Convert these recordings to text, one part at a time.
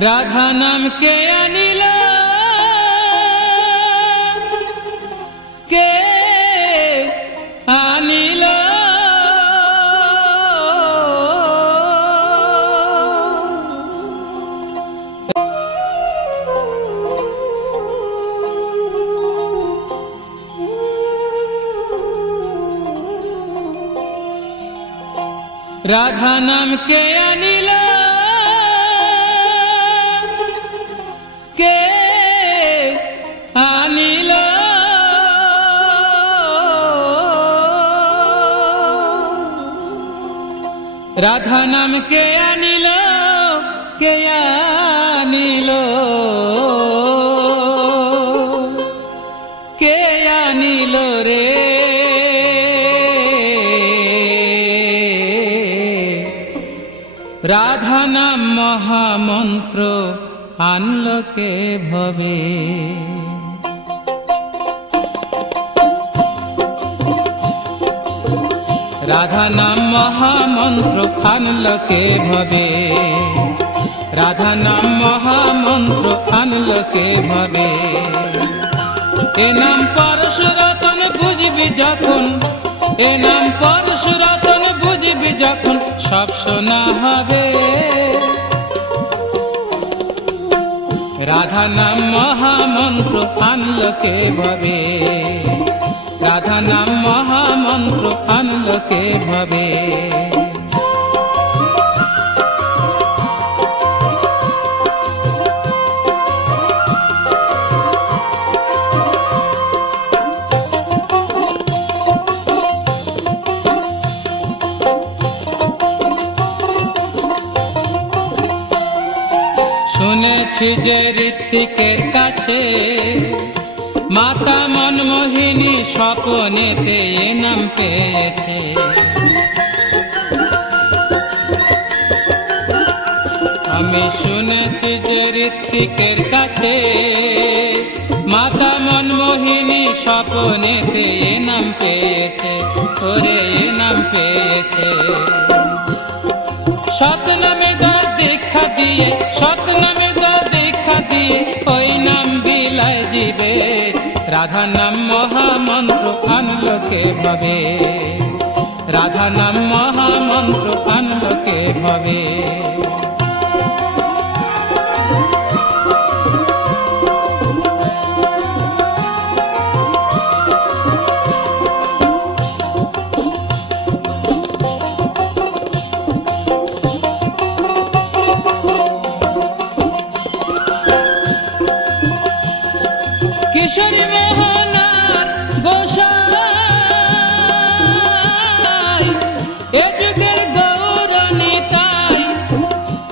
রাধা নাম কে আনিল, কে আনিল, রাধা নাম কে আনিল, কে আনিল, রাধা নাম কে আনিল, কে আনিল, কে আনিল রে, রাধা নাম মহামন্ত্র আনলো কে ভবে। রাধা নাম মহামন্ত্র আনলো কে ভবে, রাধা নাম মহামন্ত্র আনলো কে ভবে। এ নাম পরশুরতন বুঝবি যখন, এ নাম পরশুরতন বুঝবি যখন সব শোনা হবে। রাধা নাম মহামন্ত্র আনলো কে ভবে, রাধা নাম মহামন্ত্র আনলো কে ভবে। শুনেছি যে ঋত্বিকের কাছে মাতা মনমোহিনী স্বপনেতে এ নাম পেয়েছে। আমি শুনেছি যে ঋত্বিকের কাছে মাতা মনমোহিনী স্বপনেতে এ নাম পেয়েছে, ওরে এ নাম পেয়েছে। সতনামে দা দীক্ষা দিয়ে, সতনামে দা দীক্ষা দিয়ে ওই নাম বিলায় দিবে। রাধা নাম মহামন্ত্র আনলো কে ভবে, রাধা নাম মহামন্ত্র আনলো কে ভবে। কিশোরী মোহনাথ গোসাই এ যুগের গৌরনীতাই,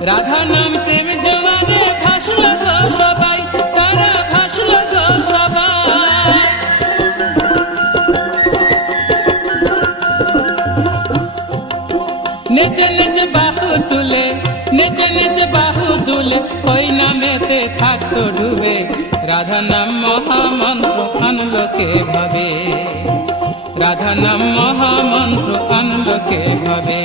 রাধা নাম প্রেম জোয়ারে ভাসল গো সবাই, তারা ভাসল গো সবাই। নেচে নেচে বাহু তুলে, নেচে নেচে বাহু তুলে ওই নামেতে থাকতো ডুবে। রাধা নাম মহামন্ত্র আনলো কে ভবে, রাধা নাম মহামন্ত্র আনলো কে ভবে।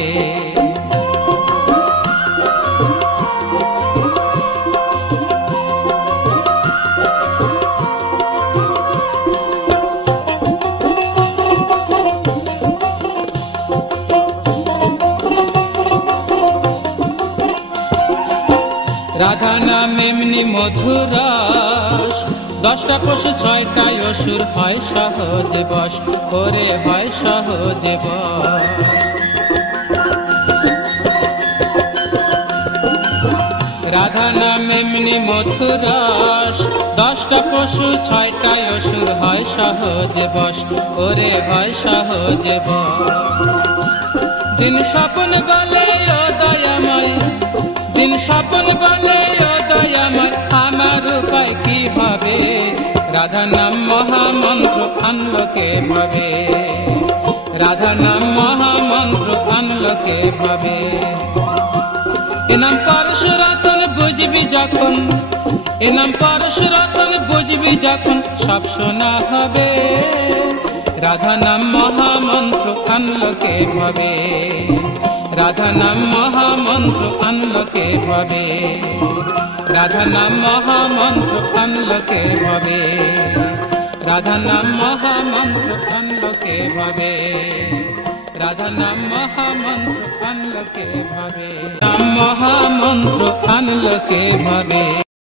রাধা নাম এমনি মধুর রস, 10টা পশু 6টায় অসুর হয় সহজে বশ, করে হয় সহজে বশ। রাধা নাম এমনি মধুর রস, 10টা পশু 6টায় অসুর হয় সহজে বশ, করে হয় সহজে বশ। দিন স্বপন বলে ও দয়াময়, দিন স্বপন বলে ও দয়াময় আমার উপায় কি হবে। রাধা নাম মহামন্ত্র আনলো কে ভবে, রাধা নাম মহামন্ত্র আনলো কে ভবে। এ নাম পরশুরতন বুঝবি যখন, এ নাম পরশুরতন বুঝবি যখন সব শোনা হবে। রাধা নাম মহামন্ত্র আনলো কে ভবে, রাধা নাম মহামন্ত্র আনলো কে ভাবে, রাধা নাম মহামন্ত্র আনলো কে ভাবে, রাধা নাম মহামন্ত্র আনলো কে ভাবে, রাধা নাম মহামন্ত্র আনলো কে ভাবে, নাম মহামন্ত্র আনলো কে ভাবে।